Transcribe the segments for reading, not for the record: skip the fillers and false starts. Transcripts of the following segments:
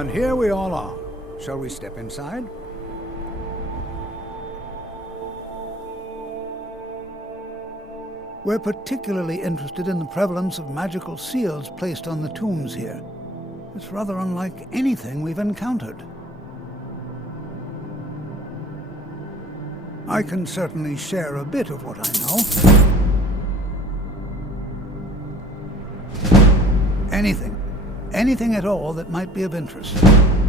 And here we all are. Shall we step inside? We're particularly interested in the prevalence of magical seals placed on the tombs here. It's rather unlike anything we've encountered. I can certainly share a bit of what I know. Anything at all that might be of interest.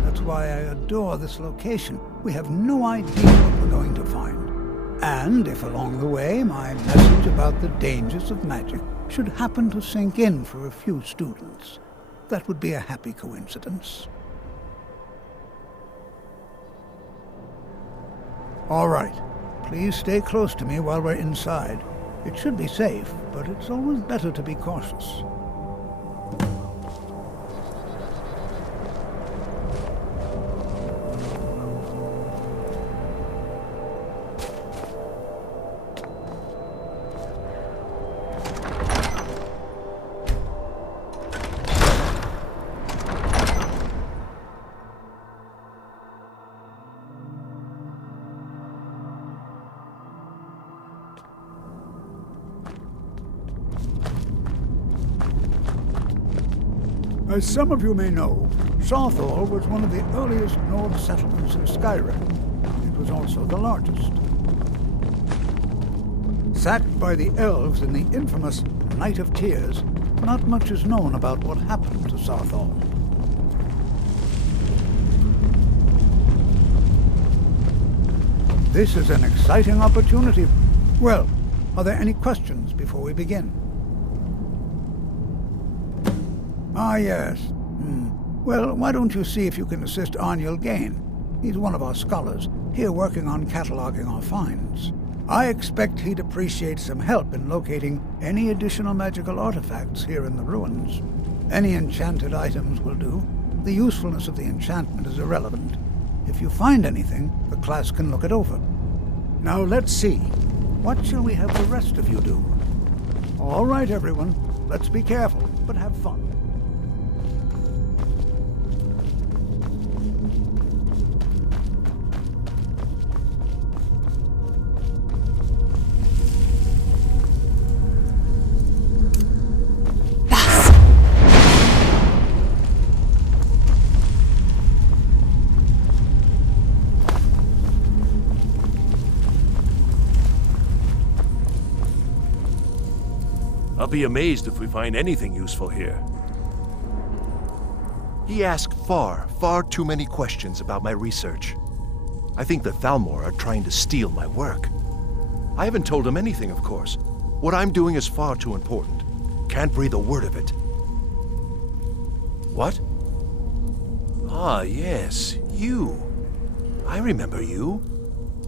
That's why I adore this location. We have no idea what we're going to find. And if along the way my message about the dangers of magic should happen to sink in for a few students, that would be a happy coincidence. All right. Please stay close to me while we're inside. It should be safe, but it's always better to be cautious. As some of you may know, Saarthal was one of the earliest Nord settlements in Skyrim. It was also the largest. Sacked by the elves in the infamous Night of Tears, not much is known about what happened to Saarthal. This is an exciting opportunity. Well, are there any questions before we begin? Ah, yes. Well, why don't you see if you can assist Arniel Gain? He's one of our scholars, here working on cataloging our finds. I expect he'd appreciate some help in locating any additional magical artifacts here in the ruins. Any enchanted items will do. The usefulness of the enchantment is irrelevant. If you find anything, the class can look it over. Now let's see. What shall we have the rest of you do? All right, everyone. Let's be careful, but have fun. I'll be amazed if we find anything useful here. He asked far too many questions about my research. I think the Thalmor are trying to steal my work. I haven't told him anything, of course. What I'm doing is far too important. Can't breathe a word of it. What? Ah, yes, you. I remember you.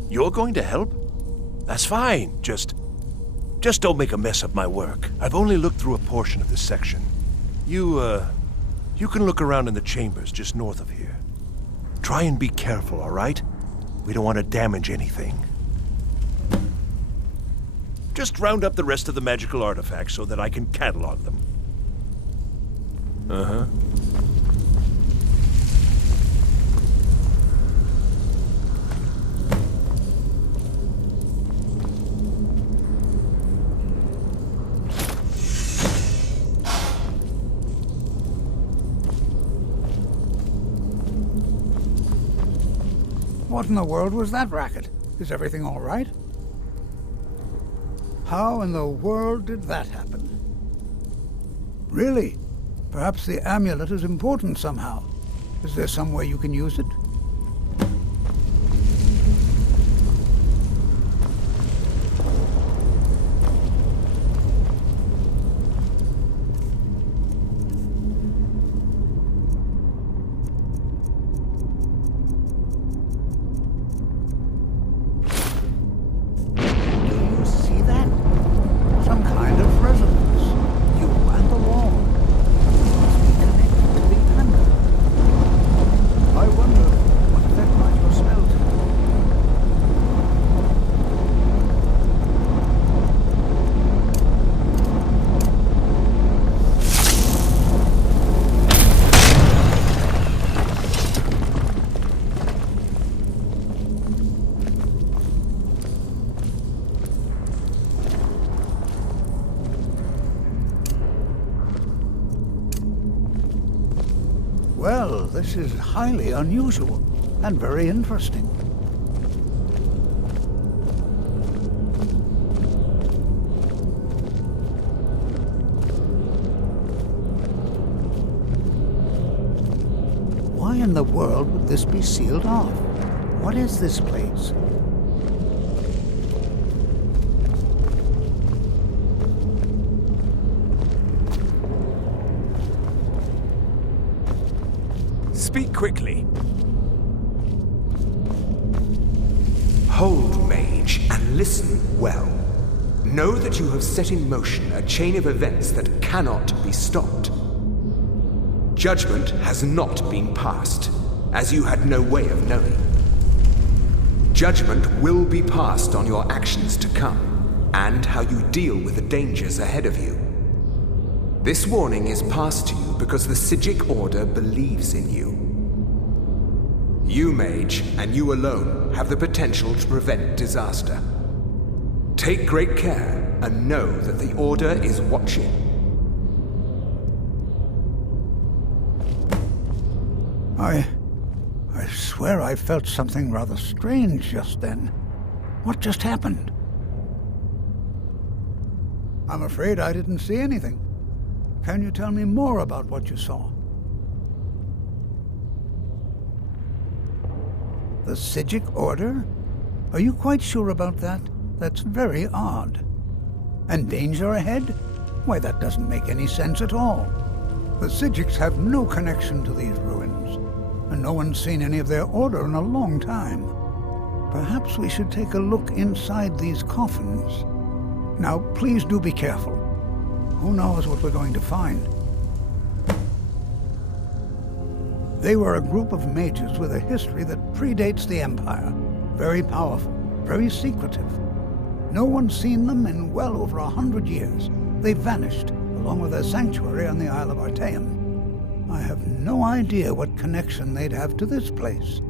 You're going to help? That's fine, just don't make a mess of my work. I've only looked through a portion of this section. You can look around in the chambers just north of here. Try and be careful, all right? We don't want to damage anything. Just round up the rest of the magical artifacts so that I can catalog them. Uh-huh. What in the world was that racket? Is everything all right? How in the world did that happen? Really? Perhaps the amulet is important somehow. Is there some way you can use it? Well, this is highly unusual and very interesting. Why in the world would this be sealed off? What is this place? Speak quickly. Hold, mage, and listen well. Know that you have set in motion a chain of events that cannot be stopped. Judgment has not been passed, as you had no way of knowing. Judgment will be passed on your actions to come, and how you deal with the dangers ahead of you. This warning is passed to you because the Psijic Order believes in you. You, mage, and you alone, have the potential to prevent disaster. Take great care, and know that the Order is watching. I swear I felt something rather strange just then. What just happened? I'm afraid I didn't see anything. Can you tell me more about what you saw? The Psijic Order? Are you quite sure about that? That's very odd. And danger ahead? Why, that doesn't make any sense at all. The Psijics have no connection to these ruins, and no one's seen any of their order in a long time. Perhaps we should take a look inside these coffins. Now, please do be careful. Who knows what we're going to find? They were a group of mages with a history that predates the Empire. Very powerful, very secretive. No one's seen them in well over 100 years. They vanished, along with their sanctuary on the Isle of Artaeum. I have no idea what connection they'd have to this place.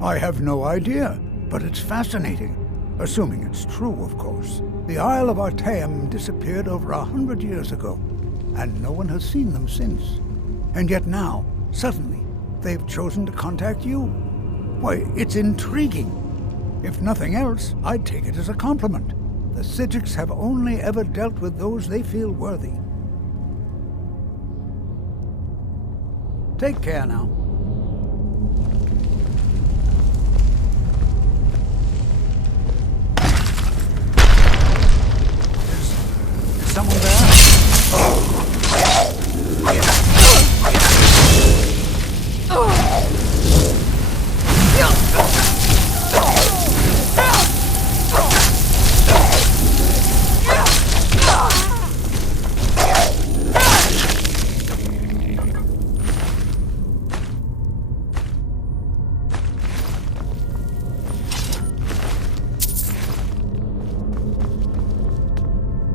I have no idea, but it's fascinating. Assuming it's true, of course. The Isle of Artaeum disappeared over 100 years ago, and no one has seen them since. And yet now, suddenly, they've chosen to contact you. Why, it's intriguing. If nothing else, I'd take it as a compliment. The Psijics have only ever dealt with those they feel worthy. Take care now. Is someone there?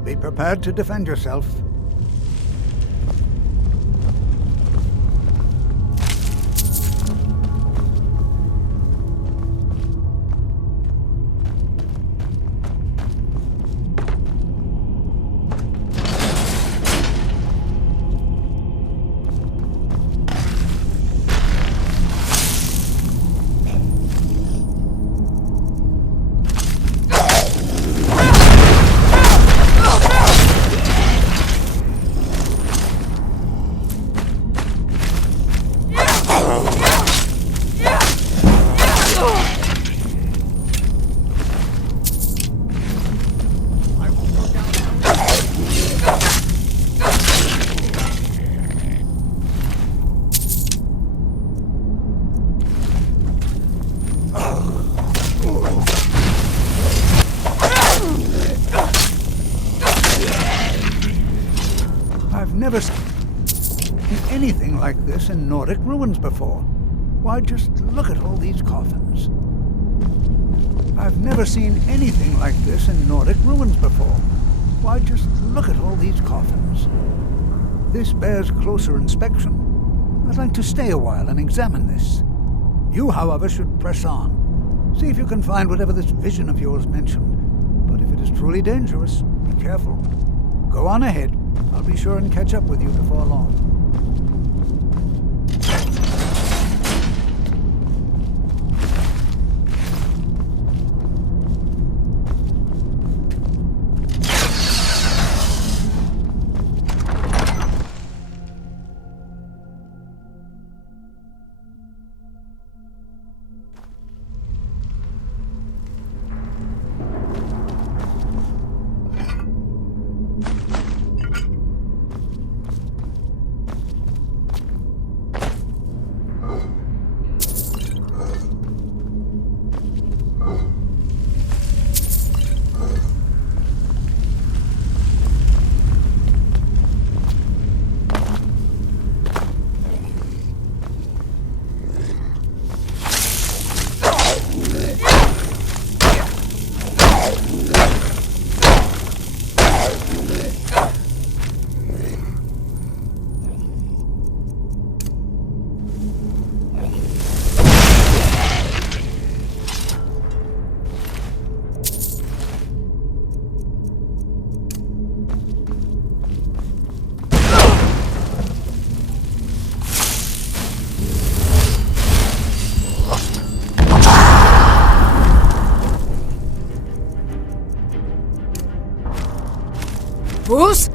Be prepared to defend yourself. I've never seen anything like this in Nordic ruins before. Why, just look at all these coffins. I've never seen anything like this in Nordic ruins before. Why, just look at all these coffins. This bears closer inspection. I'd like to stay a while and examine this. You, however, should press on. See if you can find whatever this vision of yours mentioned. But if it is truly dangerous, be careful. Go on ahead. I'll be sure and catch up with you before long. Bruce?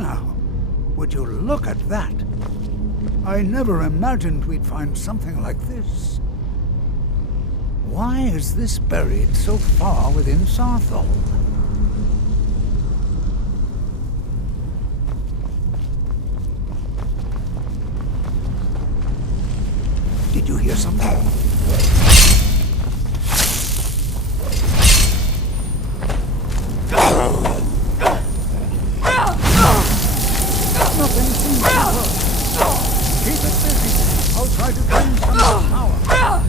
Now, would you look at that? I never imagined we'd find something like this. Why is this buried so far within Saarthal? Did you hear something? Nothing seems to work. Keep it busy. I'll try to bring some more power.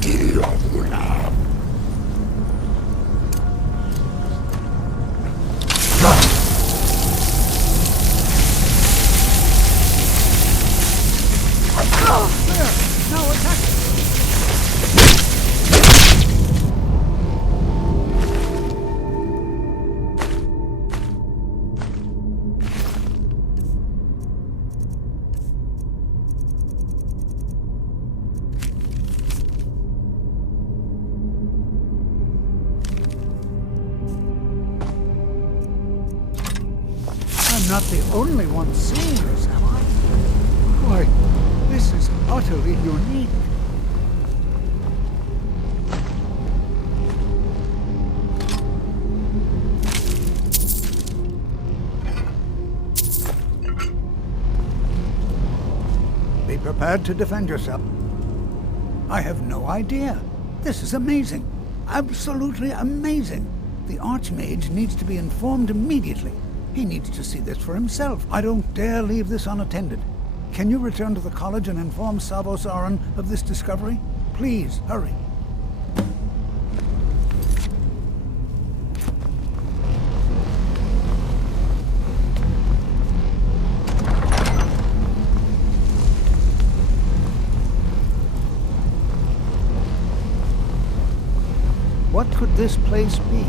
There! Now attack it! I'm not the only one seeing this, am I? Why, this is utterly unique. Be prepared to defend yourself. I have no idea. This is amazing. Absolutely amazing. The Archmage needs to be informed immediately. He needs to see this for himself. I don't dare leave this unattended. Can you return to the college and inform Saarthal of this discovery? Please, hurry. What could this place be?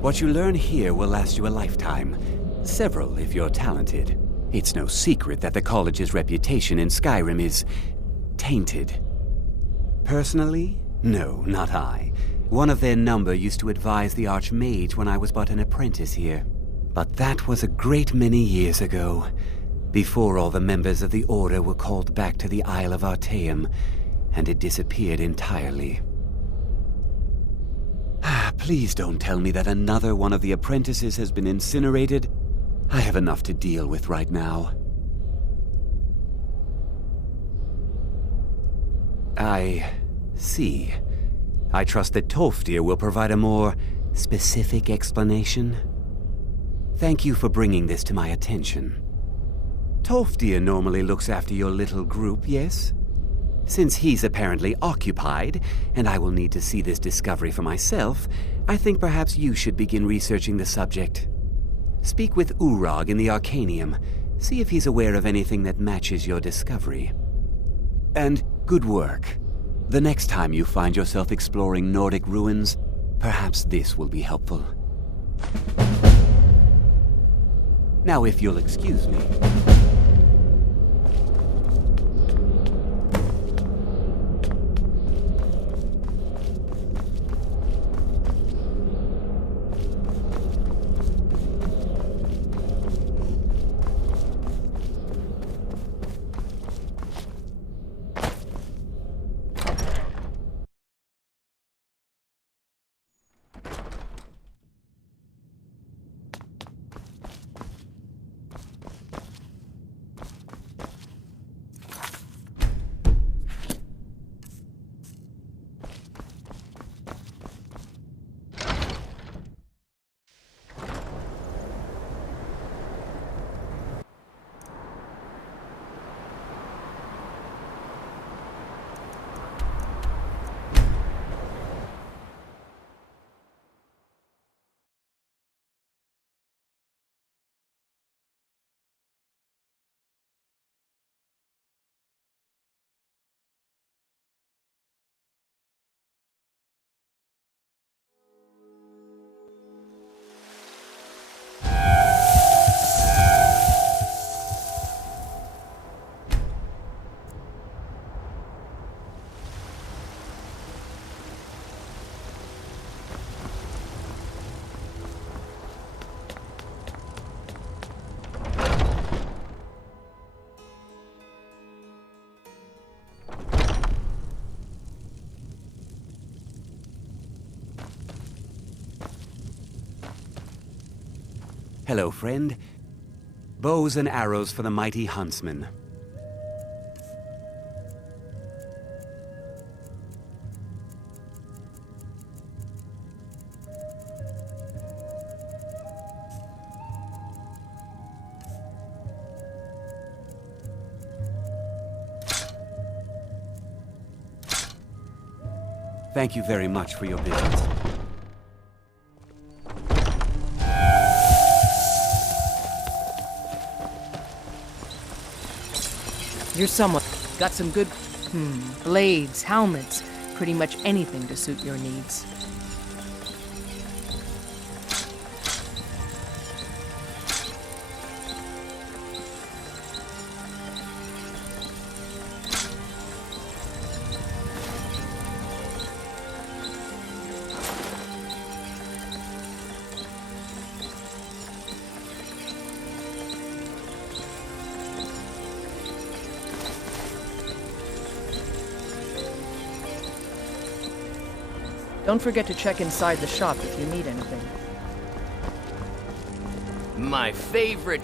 What you learn here will last you a lifetime. Several, if you're talented. It's no secret that the college's reputation in Skyrim is tainted. Personally, no, not I. One of their number used to advise the Archmage when I was but an apprentice here. But that was a great many years ago, before all the members of the Order were called back to the Isle of Artaeum, and it disappeared entirely. Please don't tell me that another one of the apprentices has been incinerated. I have enough to deal with right now. I see. I trust that Tolfdir will provide a more specific explanation. Thank you for bringing this to my attention. Tolfdir normally looks after your little group, yes? Since he's apparently occupied, and I will need to see this discovery for myself, I think perhaps you should begin researching the subject. Speak with Urag in the Arcanium. See if he's aware of anything that matches your discovery. And good work. The next time you find yourself exploring Nordic ruins, perhaps this will be helpful. Now, if you'll excuse me. Hello, friend. Bows and arrows for the mighty huntsman. Thank you very much for your business. You're someone. Got some good, blades, helmets, pretty much anything to suit your needs. Don't forget to check inside the shop if you need anything. My favorite